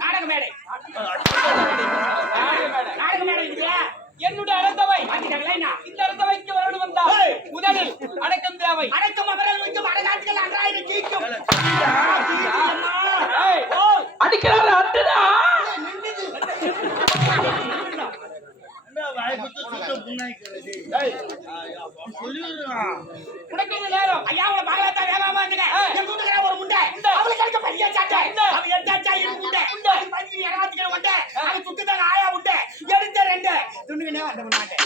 நாடக மேடை யாரு மேடம்? நாடக மேடை இருக்குதா என்னுடைய அடந்தவை மாத்திட்டாங்களா என்ன இந்த அடந்தவைக்கு வருடம் வந்தா ஏய். முதலில் அடக்கம் தேவை அடக்கம் அமரல் வைக்கும் அடகாத்துகள் அன்றாயிரம் ஜீக்கும் ஏய், அடிக்கிறாரு அட்டுடா என்ன வாய் குத்து சுத்த புண்ணாய்க்கிறது? ஏய், சொல்லிடுறான். உனக்கு இந்த நேரம் ஐயா உன பாகத்தா வேகாம வந்துங்க ஏய். என் கூட்டுக்கிற ஒரு முண்டை முண்டை. அவளுக்கு எடுக்க பைய சாட்டை முண்டை. அவ எடுத்தாச்சா உண்டு. முண்டை முண்டை. அது பத்தி இறவாத்திக்கிற முண்டை அது சுத்துதான் ஆயா உண்டு. எடுத்த ரெண்டு. துண்டுகினே வந்த மாட்டேன்.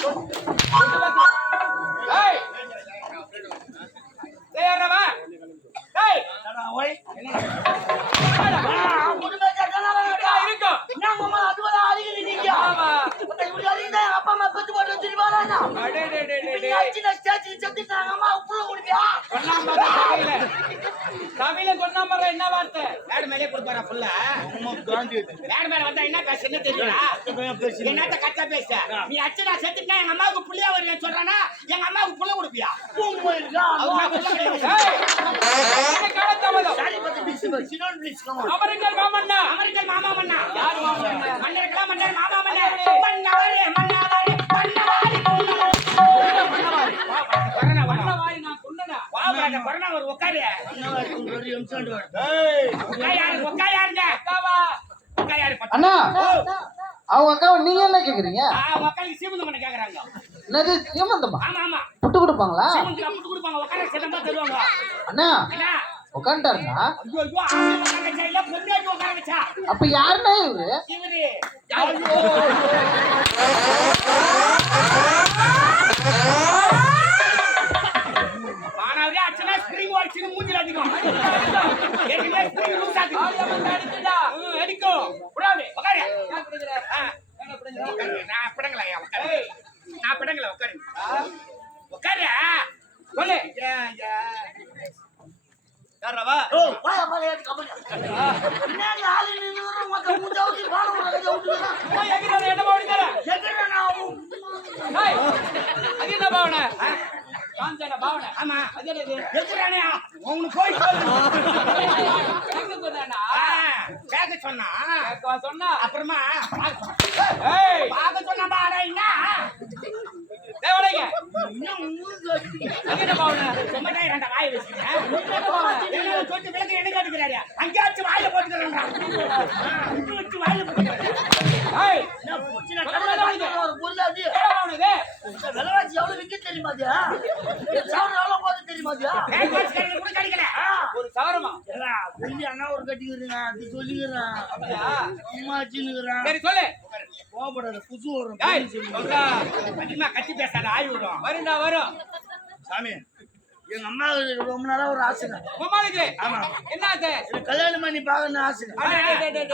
மேலே கொடுப்பாரா ஃபுல்லா மேடம் மேல வந்தா என்ன பேச என்ன தெரியுமா என்னத்த கச்சா பேச? நீ அச்சு நான் செத்துட்டா எங்க அம்மாவுக்கு புள்ளையா வருவேன் சொல்றானா எங்க அம்மாவுக்கு புள்ள கொடுப்பியா. அமெரிக்கன் மாமன்னா அமெரிக்கன் மாமா மன்னா. யார் மாமன்னா மன்னருக்கெல்லாம் மன்னர் மாமா மன்னர். மன்னவரே மன்னவரே கொரோனா ஒரு உட்காரு அக்காவா? அண்ணா அவங்க அக்காவை நீங்க என்ன கேக்குறீங்க? ஆ உட்காந்து சீமந்தம் பண்ண கேக்குறாங்க. என்னது சீமந்தமா ஆமா ஆமா. புட்டு கொடுப்பாங்களா? சீமந்தம் அப்படி கொடுப்பாங்க உட்கார சிதம்பா தருவாங்க. அண்ணா உட்காந்துட்டாருண்ணா ஐயோ ஐயோ ஆளு உட்கார வச்சா இல்ல பொண்ணாட்டி உட்கார வச்சா. அப்ப யாருண்ணா இவரு? இவரு. மாணவரே வாட்சிங் மூஞ்சில அடிக்கும் ஏற்கனவே ஸ்ப்ரிங் லூஸ் ஆகுது ஆலியா அடிச்சுடா. ம், அடிக்கும் விடாது உட்காரு யார் பிடிக்கிற ஆ, என்ன பிடிக்கிற உட்காரு. நான் பிடங்களா உட்காரு நான் உட்காரு சொல்லு யாரவா ஓ, வாயா, ஏத்து கம்பெனி. பின்னாடி ஆளு நின்னுதுன்னு மொத்த மூஞ்ச ஊத்தி பாலை ஊற கதை போய் எங்க என்ன பாவனிக்கிற எங்கடா நான் உன் ஏய் என்ன பாவனை. காஞ்சன பாவனை. ஆமா அது எதுறானே உனக்கு போய் ஆ, கேட்க சொன்னா. சொன்னா? அப்புறமா சொன்னா. ஏய்! பார்க்க சொன்னா பாடா என்ன தேவலைங்க இன்னும் மூஞ்சி வச்சு. அது என்ன பாவனை சும்மாதான் இரண்டா வாயை வச்சுக்கிறேன் என்ன சொல்லி விளக்கு என்ன கேட்டுக்கிறாரு அங்கேயாச்சும் வாயில போட்டுக்கிறேன் அங்கே வச்சு வாயில போட்டுக்கிறேன் ஏய் என்ன புடிச்சுனா கடையில வாங்கிட்டு வர ஒரு பொருள் அது. என்ன பாவனை இந்த விலைவாசி எவ்வளவு எவ்வளவு போகுது கூட கிடைக்கல. ஒரு சவரமா. அண்ணா ஒரு கட்டிக்கிறேன் அது சொல்லிக்கிறேன். அப்படியா? சும்மா வச்சுன்னுக்கிறேன் சரி சொல்லு. கோபப்படாத புசு வரும் அதிகமா கத்தி பேசாத ஆய் விடும். வருண்டா வரும். சாமி எங்க அம்மா ரொம்ப நாளா ஒரு ஆசைங்க ஆமா. என்ன ஆசை? கல்யாணம் பண்ணி பார்க்கணும்னு ஆசைங்க.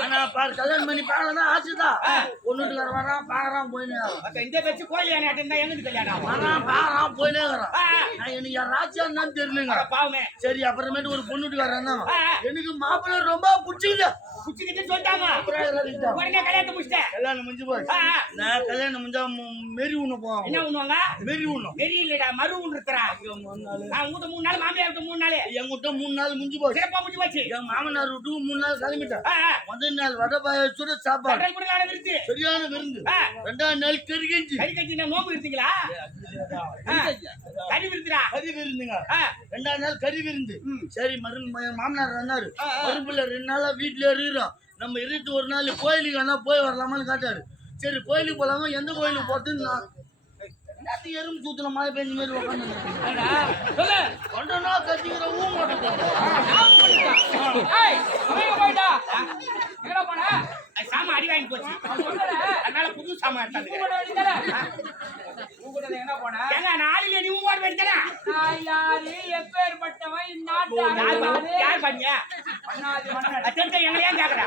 ஆனா பாரு கல்யாணம் பண்ணி பார்க்கணும் ஆசைதான். பொண்ணுட்டு வரான் பாக்குறான் போயினே இந்த பேச்சு கோயில் யானை எங்களுக்கு கல்யாணம்? வரான் பாக்குறான் போயினே நான் எனக்கு என் ராஜ்யம் தெரியலங்க. பாவமே. சரி அப்புறமேட்டு ஒரு பொண்ணுட்டு வர்றேன் ஆ, எனக்கு மாப்பிள்ளை ரொம்ப பிடிச்சிக்குது. குச்சிக்கிட்டு சொல்லிட்டாங்க. உடனே கல்யாணத்தை முடிச்சிட்டேன் கல்யாணம் முடிஞ்சு போய். நான் கல்யாணம் முடிஞ்சா மு- மெரி உண்ண போவோம் என்ன பண்ணுவாங்க மெரி உண்ணும் இல்லடா மறு நாள். நான் உங்ககிட்ட மூணு நாள் மாமியார் விட்டு மூணு நாள். என்கிட்ட மூணு நாள் முடிஞ்சு போச்சு. சிறப்பா முடிஞ்சு போச்சு. என் மாமனார் விட்டு மூணு நாள் கிளம்பிட்டேன். முதல் நாள் வடை பாயசோட சாப்பாடு. சரியான விருந்து. ஆ, ரெண்டாவது நாள் கறி கஞ்சி கறி கஞ்சி நோம்பு இருந்தீங்களா கறி விருத்துடா கறி விருந்துங்க. ஆ, ரெண்டாவது நாள் கறி விருந்து. சரி என் மாமனார் வந்தாரு. மறுபிள்ள ரெண்டு நாளா வீட்டுல இருக்கிறோம். நம்ம இருட்டு ஒரு நாள் கோயிலுக்கு வேணா போய் வரலாமான்னு காட்டாரு. சரி கோயிலுக்கு போலாமா? எந்த கோயிலுக்கு நான் நேத்து எறும்பு சூத்துல மழை பெஞ்ச மாதிரி உட்காந்து? சொல்லு. கொண்டனா கத்திக்கிற ஊ மாட்டேன் ஞாபகம் பண்ணிட்டா. ஏய், அவன் எங்க போயிட்டா? எங்கடா போன? அது சாமான் அடி வாங்கி போச்சு. அதனால புது சாமான் எடுத்தாங்க போன? ஏங்க நாளில நீ ஊர் வேண்டியதானே நான் யாரு? எப்பேர்ப்பட்டவன்? இந்நாட்டு யார் பா- அரசு? யார் பண்ணீங்க அண்ணாதி மன்னர். அத்தனை எங்களை ஏன் கேக்குறா?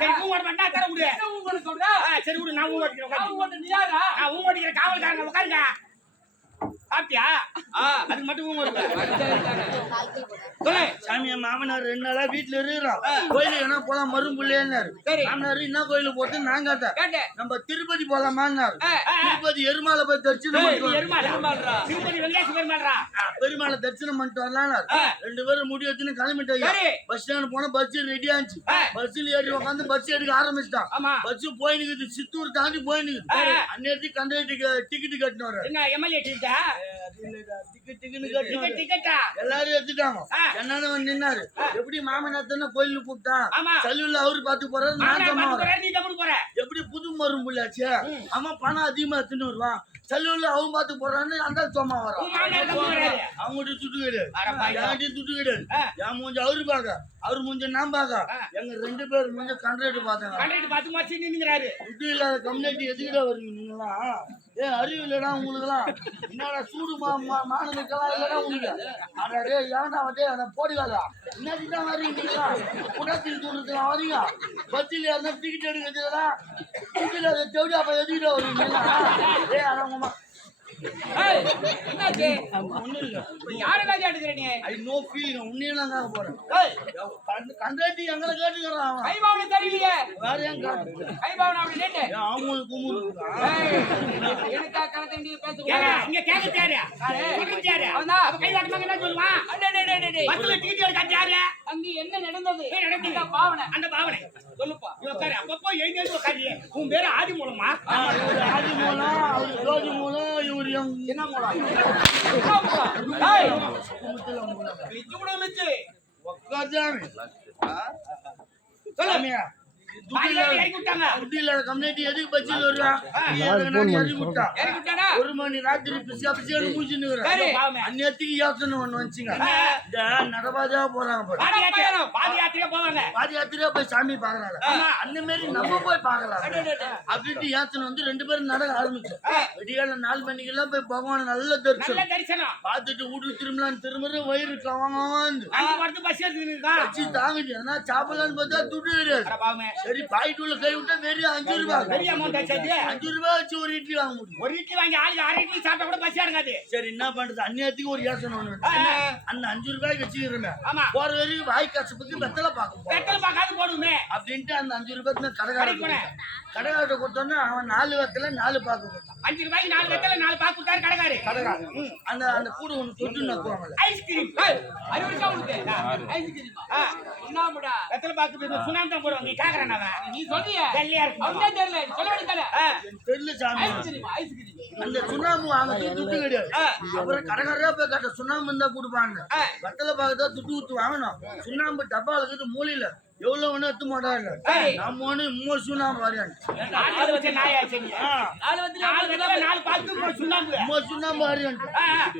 சரி ஊ ஓட மாட்டா தர விடு என்ன சரி விடு நான் ஊ ஓடிக்கிறேன் நான் ஊ ஓடிக்கிற காவல்காரங்க உட்காருங்க சாப்பிட்டியா ஆ அதுக்கு மட்டும் சாமி மாமனார் ரெண்டு நாளா வீட்டுல இருக்கிறான். கோயிலுக்கு என்ன போலாம். மாமனார் என்ன கோயிலுக்கு போட்டு நான் கேட்டேன். நம்ம திருப்பதி போலாமான்னாரு. திருப்பதி எருமாலை போய் தரிசனம் பெருமாளை தரிசனம் பண்ணிட்டு. ரெண்டு பேரும் முடி வச்சுன்னு கிளம்பிட்டாங்க சரி. பஸ் ஸ்டாண்ட் போனா பஸ் ரெடி ஆச்சு. பஸ்ல ஏறி உட்காந்து பஸ் எடுக்க ஆரம்பிச்சிட்டான். ஆமா. பஸ் போய் நிக்குது. சித்தூர் தாண்டி போய் நிக்குது. அந்நேரத்துக்கு டிக்கெட் கட்டினு வர்றாரு. என்ன எம்எல்ஏ டிக்கெட்டா எல்லாரும் எடுத்துட்டாங்க. என்னன்னு நின்னாரு. எப்படி மாமனார் தானே கோயிலுக்கு கூப்பிட்டான். ஆமா. சலூன்ல அவரு பாத்து போறாரு நான் பார்த்து எப்படி புது மரும் புள்ளாச்சு அவன் பணம் அதிகமா எடுத்துன்னு வருவான். சலூன்ல அவன் பாத்து போறான்னு அந்த டபுள் போறாரு அவங்ககிட்ட துட்டு கிடையாது. என்கிட்ட துட்டு கிடையாது. என் மூஞ்ச அவரு பாக்க அவரு மூஞ்ச நான் பாக்க. எங்க ரெண்டு பேரும் மூஞ்ச கண்ட்ரேட் பார்த்து நின்னுறாரு துட்டு இல்லாத கம்யூனிட்டி எதுக்கிட்ட வருவீங்க நீங்களா ஏ அறிவு இல்லடா உங்களுக்குலாம் என்னடா சூடு மா மா- மானதுக்கெல்லாம் இல்லடா உங்களுக்கு? அட ஏன்டா வந்து அதை போடுகாதா என்னதுக்கு தான் வரீங்க நீங்களா குடத்தில் தூரத்துக்கு வரீங்க பஸ்ஸில் யாருன்னா டிக்கெட் எடுக்கிறதுல டிக்கெட் அதை தேடி அப்போ எதுக்கிட்ட வருவீங்களா ஏ அட உங்க ஏய், என்னாச்சு? ஒன்றும் இல்லை நீ யாரெல்லாம் கேட்டுக்கிற நீ? ஐ நோ ஃபீலிங் உன்னையெல்லாம் போறேன் கண்டாட்டி எங்களை கேட்டுக்கிறான் தெரியலையே. வேற ஏன் அப்படி எனக்கா கணக்கு நீ. இங்க யாரு? யாரு? கை வாட்டுமாங்க என்ன சொல்லுவான்? டிக்கெட் யாரு? அங்க நடந்தது நடந்தது. பாவனை அந்த பாவனை. சொல்லுப்பா நீ உட்காரு. அப்பப்போ எழுதி எழுதி உட்காரு. உன் பேரு ஆதி மூலமா? ஆதி மூலம் அவரு ஜோதி மூலம் எம் என்ன மூலம் கம்யூனிட்டி எதுக்கு பச்சில் வருவா? ஒரு மணி ராத்திரி பிசியா சரி. பாவமே. அந்நேரத்துக்கு யோசனை ஒண்ணு வந்துச்சுங்க. இந்த நடபாதையா போறாங்க பாதி யாத்திரை, பாதி யாத்திரையா போய் சாமி பாக்குறாங்க அந்த மாதிரி நம்ம போய் பாக்கலாம். அப்படின்ட்டு யாத்திரை வந்து ரெண்டு பேரும் நடக்க ஆரம்பிச்சோம். விடியால நாலு மணிக்கெல்லாம் போய் பகவான் நல்ல தரிசனம். பார்த்துட்டு வீட்டுக்கு திரும்பலான்னு திரும்ப வயிறு தாங்குச்சு ஆனா சாப்பிடலான்னு பார்த்தா துட்டு. சரி பாக்கெட்டுள்ள கை விட்டா வெறும் அஞ்சு ரூபாய் பெரிய amount ஆச்சு. அஞ்சு ரூபாய் வச்சு ஒரு இட்லி வாங்க முடியும் ஒரு இட்லி வாங்கி ஆளுக்கு அரை இட்லி சாப்பிட்டா கூட பசி இறங்காது. சரி என்ன பண்றது அந்நியத்துக்கு ஒரு யோசனை ஒண்ணு அந்த அஞ்சு ரூபாய்க்கு வச்சுக்கிறோமே ஆமா. போற வரைக்கும் வாய் கசப்புக்கு வெத்தலை பார்க்க போறோம் வெத்தலை பார்க்காது போடுமே. அப்படின்ட்டு அந்த அஞ்சு ரூபாய்க்கு கடைக்காரன் போனேன். கடைக்காரட்ட கொடுத்தோன்னா அவன் நாலு வெத்தலை நாலு பாக்கு கொடுத்தான் அஞ்சு ரூபாய்க்கு நாலு வெத்தலை, நாலு பாக்கு கொடுத்தாரு கடைக்காரு. கடைக்காரன் அந்த அந்த கூடு ஒண்ணு தொட்டு நக்குவாங்கல்ல ஐஸ்கிரீம். ஏய், அறிவு இருக்கா உனக்கு? ஐஸ்கிரீமா? சுண்ணாம்புடா. வெத்தலை பாக்கு போய் சுண்ணாம்பு தான் போடுவாங்க. நீ கேக்குறேன் அவன். நீ சொல்றியே? வெள்ளையா இருக்கும். அவனுக்கே தெரியல. நீ சொல்ல வேண்டியதானே ஆ, தெரியல சாமி ஐஸ்கிரீமா ஐஸ்கிரீம் அந்த சுண்ணாம்பு வாங்க துட்டு கிடையாது. அப்புறம் கடைக்காரரா போய் கட்ட சுண்ணாம்பு இருந்தா கொடுப்பாங்க. வெத்தலை பாக்கத்தா துட்டு ஊத்து வாங்கணும். சுண்ணாம்பு டப்பால இருக்குது மூலையில. எவ்வளவு வேணும் எடுத்து மாட்டா இல்ல நம்ம ஒண்ணு மூணு சுண்ணாம்பு வரையாண்டு வச்ச.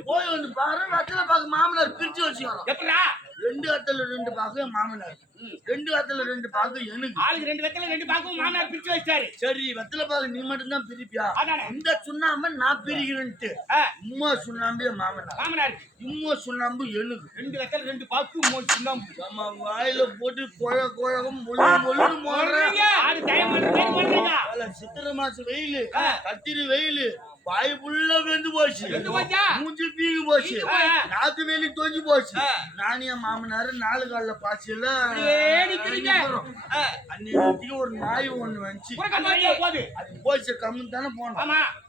போய் வந்து பாரு வெத்தலை பாக்கு மாமனார் பிரிச்சு வச்சுக்கிறோம் எப்படிடா? ரெண்டு வெத்தல ரெண்டு பாக்கு மாமனார். ரெண்டு வெத்தல ரெண்டு பாக்கு எனக்கு. ஆளுக்கு ரெண்டு வெத்தலை, ரெண்டு பாக்கும் மாமனார் பிரிச்சு வச்சிட்டாரு. சரி வெத்தலை பாக்கு நீ மட்டும் தான் பிரிப்பியா. இந்த சுண்ணாம்பு நான் பிரிக்கிறேன்ட்டு. உம்மா சுண்ணாம்பு மாமனார். மாமனார். உம்மா சுண்ணாம்பு எனக்கு. ரெண்டு வெத்தலை, ரெண்டு பாக்கு, மூணு சுண்ணாம்பு. நம்ம வாயில போட்டு குழ குழகம் முழு முழு போடுறேன் ஆடு தயம் பண்ற மாதிரி பண்றீங்க. அதுல சித்திரை மாசம் வெயிலு கத்திரி வெயிலு. வாய் ஃபுல்லா வெந்து போச்சு? மூஞ்சி பீகு போச்சு. நாத்து வேலி தொங்கி போச்சு. நானும் என் மாமனாரு நாலு கால்ல பாய்ச்சல. அன்னைக்கு ஒரு நாய் ஒண்ணு வந்துச்சு. அது போச்சு கம்மி தானே போனோம்.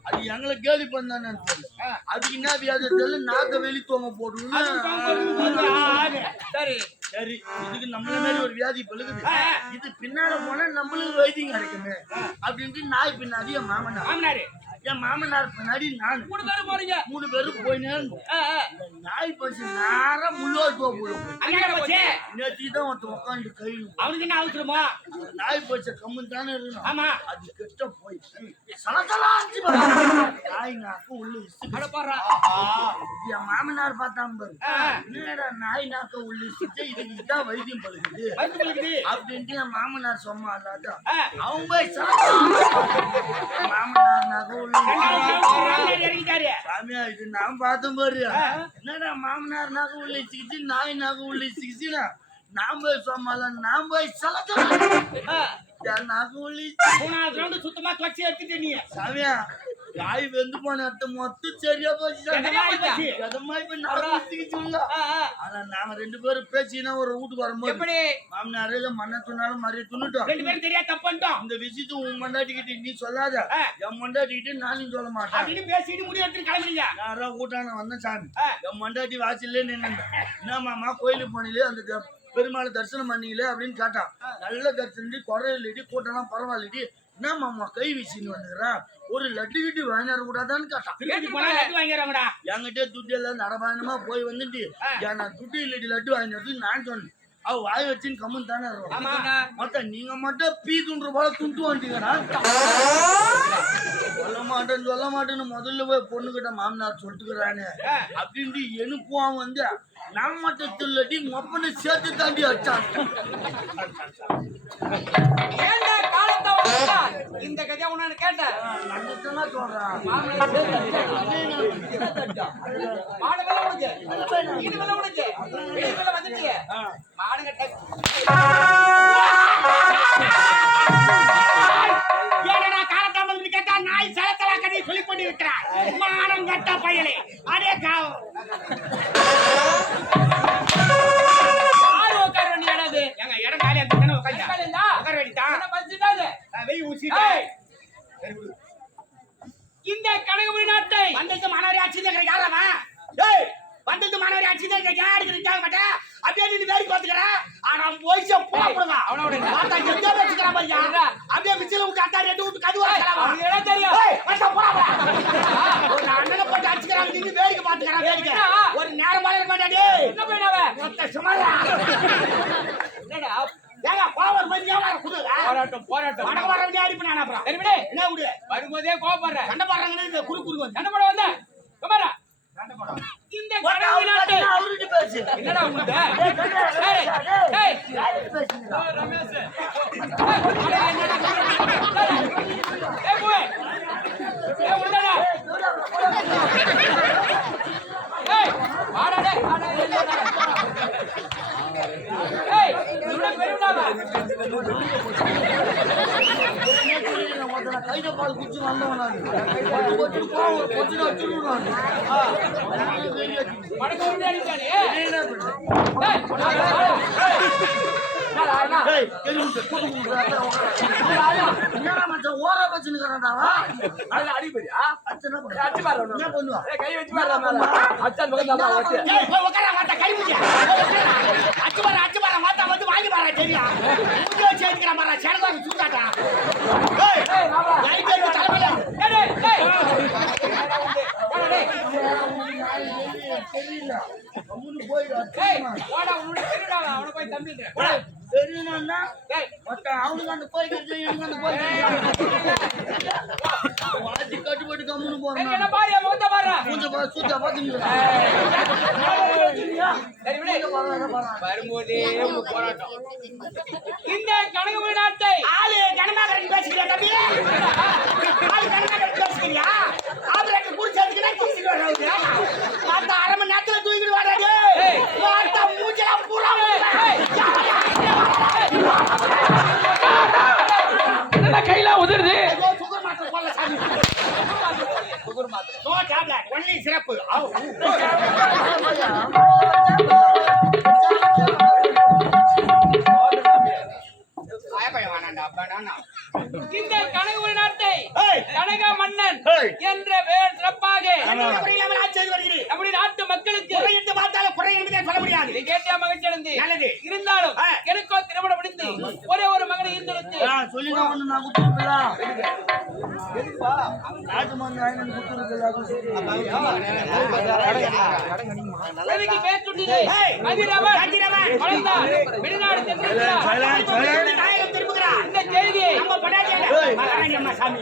அது எங்களை கேலி பண்ணானு அதுக்கு என்ன வியாதி தெரியல? நாக்க வெளி தொங்க. சரி. சரி இதுக்கு நம்மள மாதிரி ஒரு வியாதி பழுகுது. இது பின்னால போனா நம்மளுக்கு வைத்தியம் கிடைக்குமே. அப்படின்ட்டு நாய் பின்னாடி என் மாமனார். மாமனாரு. என் மாமனார் பின்னாடி நான். மூணு பேரும் போறீங்க. மூணு பேரும் போயினே இருந்தோம். நாய் பசி நேரா முள்ளோர் அங்கே போச்சு. நேற்று தான் ஒருத்தன் உட்காந்து கையில் அவனுக்கு என்ன அவசரமோ? நாய் பச்சை கம்மன் தானே இருக்கணும். ஆமா. அது கிட்ட போய். சலசலாம் அஞ்சு. நாய் நாக்கு உள்ள. ஆஹா. என் மாமனார் பார்த்தான் பாரு. என்னடா நாய் நாக்க உள்ள இசுக்கு? இதுக்கு இதான் வைத்தியம் பழுகுது. அப்படின்ட்டு என் மாமனார் சொன்னா போய் சலசலாம் மாமனார் இறங்கிட்டாரு சாமியா இது நான் பார்த்தேன் பாரு என்னடா மாமனார் நாய் நான் போய் சொன்னால நான் போய் உள்ள சுத்தமா நீ சாமியா காய் வெந்து போன அத்தை மொத்தம் சரியா போச்சு. எதமா இப்ப. ஆனா நாங்க ரெண்டு பேரும் பேசினா ஒரு வீட்டுக்கு வரும்போது எப்படி? மாமனாரே இல்ல மண்ணை துண்ணாலும் மறைய துண்ணுட்டோம் ரெண்டு பேரும் தெரியா தப்பு பண்ணிட்டோம். இந்த விஷயத்தை உன் மண்டாட்டிக்கிட்டு நீ சொல்லாத. என் மண்டாட்டிக்கிட்டு நானும் சொல்ல மாட்டேன். பேசிட்டு முடிவு எடுத்துட்டு கிளம்புறீங்க. யாரா கூட்டான வந்தேன் சாமி. என் மண்டாட்டி வாசல்லே நின்னு என்னம்மாமா கோயிலுக்கு போனீங்களே? அந்த பெருமாளை தரிசனம் பண்ணீங்களே அப்படின்னு கேட்டான். நல்ல தரிசனம் குறையிலடி கூட்டம்லாம் பரவாயில்லடி. என்னம்மாமா கை வீசின்னு வந்துக்கிறேன் ஒரு லட்டு கிட்டு வாங்கினார கூடாதான்னு கேட்டான் என்கிட்ட துட்டு எல்லாம் நடபாயணமா போய் வந்துட்டு நான் துட்டு இல்லடி லட்டு வாங்கினது நான் சொன்னேன். அவ வாய் வச்சுன்னு கம்மன் தானே இருக்கும் மொத்தம் நீங்க மட்டும் பீ துண்டுற போல துண்டு வந்துட்டீங்கடா. சொல்ல மாட்டேன்னு சொல்ல மாட்டேன்னு முதல்ல போய் பொண்ணுகிட்ட மாமனார் சொல்லிட்டுக்கிறானே. அப்படின்ட்டு எனக்கும் அவன் வந்து நான் மட்டும் தில்லடி மொப்பனை சேர்த்து தாண்டி வளர்த்தா? இந்த கதையா உன்னை கேட்டேன் மாடு மேல உனக்கு வீடு மேல உனக்கு மேல வந்துட்டியே மாடு கட்ட கேட்டா நாய் சலத்தலா கதை சொல்லி கொண்டு இருக்கிறார் மானம் கட்ட பயலே. அடே காவம் பறிச்சுட்டாது? வெய் ஊசிட்டு. ஏய், இந்த கனகபுரி நாட்டை வந்தது மாணவரி ஆட்சி தான் யாரவா ஏய்! வந்தது மாணவரி ஆட்சி தான் யாருக்கு இருக்காங்க மாட்டே அப்படியே நீ வேடி பாத்துக்கற ஆனா போய்ச்ச போடுங்க அவன விடுங்க. மாத்தா எங்க வச்சுக்கற பையா இருடா. அப்படியே மிச்சில விட்டு அட்டா ரெண்டு விட்டு கதுவா இடம் தெரியும். ஒரு அண்ணனை போட்டு அடிச்சுக்கறாங்க நீங்க வேடிக்கை பாத்துக்கற வேடிக்கை? ஒரு நேரம் மாதிரி மாட்டா டேய். என்ன மொத்த சுமாரா என்னடா? ஏங்க பாவர் மாதிரி குடுங்க போராட்டம் போராட்டம். வடக்கு வர வேண்டிய அடிப்பு நான் அப்புறம் விடு. என்ன விடு? வரும்போதே கோபப்படுற சண்டை போடுறாங்கன்னு இந்த குறு வந்து. குமாரா சண்டை இந்த நாட்டை. பேசு. என்னடா ஏய் ஏய் ரமேஷ். என்னடா ஏய் போய் ஏய் உள்ளடா ஏய் வாடா டேய் வாடா என்னடா ஏய் இவன பெரியவனாவா கைத பால் குடிச்சு வந்தவன் நான் கொஞ்சம் கொஞ்சம் கோவம் வரும், கொஞ்ச நேரம் வச்சிருவான் ஓரா அடிபடியா அச்சனா அடிச்சு பாரு. என்ன பண்ணுவா? கை வச்சு பாரு அச்சான் பக்கம் வச்சு. அச்சு பாரு அச்சு பாரு மாத்தா வந்து வாங்கி பாரு மூஞ்சி வச்சு அடிக்கிற மாதிரி சேனல் சூட்டாட்டா தலைமையில ஏய் டேய் தெரியல கம்முனு போய் தம்பி தெரியுமா அவனுக்கு அந்த எனக்கு அந்த போறான் பாரு முகத்தை பாரு கொஞ்சம் சுத்தா வரும்போதே போராட்டம். இந்த கனகபுரி நாட்டை ஆளு கனமாகரன் தம்பி? ஆளு கனமாகரன் பேசுறியா ஆபரேட்டர் குடிச்சு அதுக்குன்னா தூக்கிட்டு வர்றது மாத்தா அரை மணி நேரத்துல தூக்கிட்டு. மாத்தா மூஞ்செல்லாம் பூரா இந்த கனகு நாட்டை கனக மன்னன். என்ற பெயர் சிறப்பாக. நம்முடைய நாட்டு மக்களுக்கு ஒரு மகனை ஈர்த்தெடுத்து நான் கொடுத்துருக்கலாம் நாட்டு மருந்து. வளர்ந்தார் வெளிநாடு சென்றிருக்கிறார். தாயகம் திரும்புகிறார் இந்த செய்தியை. நம்ம மகாராணி அம்மா சாமி.